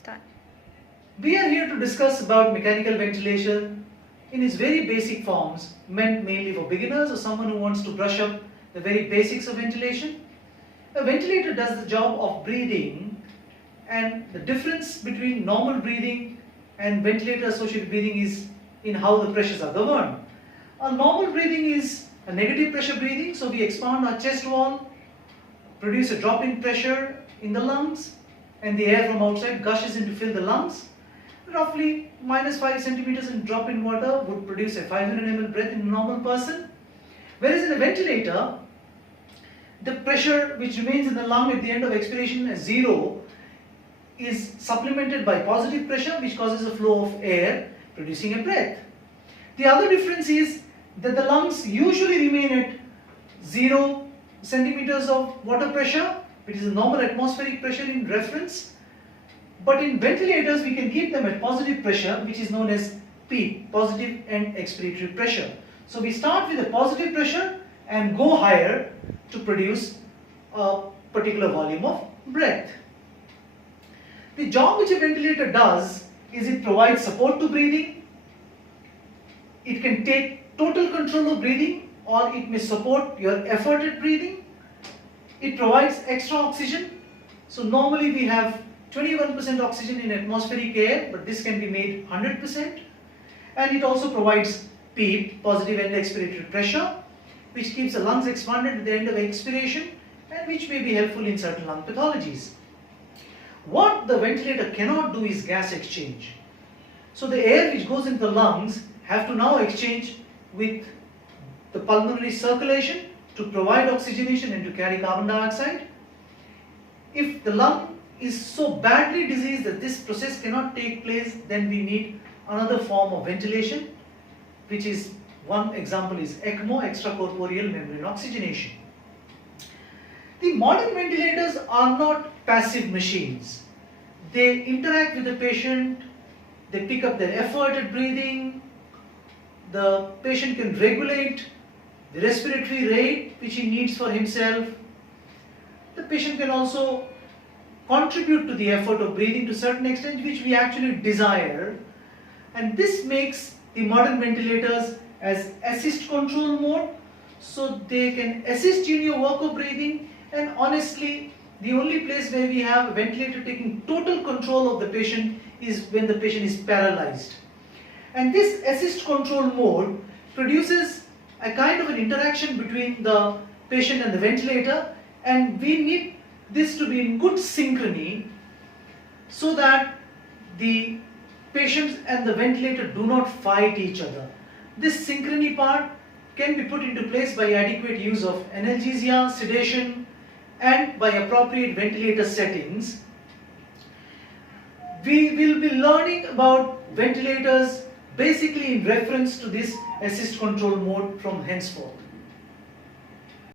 Start. We are here to discuss about mechanical ventilation in its very basic forms, meant mainly for beginners or someone who wants to brush up the very basics of ventilation. A ventilator does the job of breathing, and the difference between normal breathing and ventilator associated breathing is in how the pressures are governed. A normal breathing is a negative pressure breathing, so we expand our chest wall, produce a drop in pressure in the lungs, and the air from outside gushes in to fill the lungs. Roughly -5 centimeters in drop in water would produce a 500 ml breath in a normal person. Whereas in a ventilator, the pressure which remains in the lung at the end of expiration as 0 is supplemented by positive pressure, which causes a flow of air, producing a breath. The other difference is that the lungs usually remain at 0 centimeters of water pressure, which is a normal atmospheric pressure in reference. But in ventilators, we can keep them at positive pressure, which is known as PEEP, positive end expiratory pressure. So we start with a positive pressure and go higher to produce a particular volume of breath. The job which a ventilator does is it provides support to breathing. It can take total control of breathing, or it may support your efforted breathing. It provides extra oxygen. So normally we have 21% oxygen in atmospheric air, but this can be made 100%. And it also provides PEEP, positive end expiratory pressure, which keeps the lungs expanded at the end of expiration and which may be helpful in certain lung pathologies. What the ventilator cannot do is gas exchange. So the air which goes into the lungs have to now exchange with the pulmonary circulation to provide oxygenation and to carry carbon dioxide. If the lung is so badly diseased that this process cannot take place, then we need another form of ventilation, which is, one example is ECMO, extracorporeal membrane oxygenation. The modern ventilators are not passive machines. They interact with the patient, they pick up their efforted breathing, the patient can regulate the respiratory rate which he needs for himself. The patient can also contribute to the effort of breathing to a certain extent which we actually desire, and this makes the modern ventilators as assist control mode, so they can assist in your work of breathing. And honestly, the only place where we have a ventilator taking total control of the patient is when the patient is paralyzed. And this assist control mode produces a kind of an interaction between the patient and the ventilator, and we need this to be in good synchrony so that the patients and the ventilator do not fight each other. This synchrony part can be put into place by adequate use of analgesia, sedation, and by appropriate ventilator settings. We will be learning about ventilators basically in reference to this assist control mode from henceforth.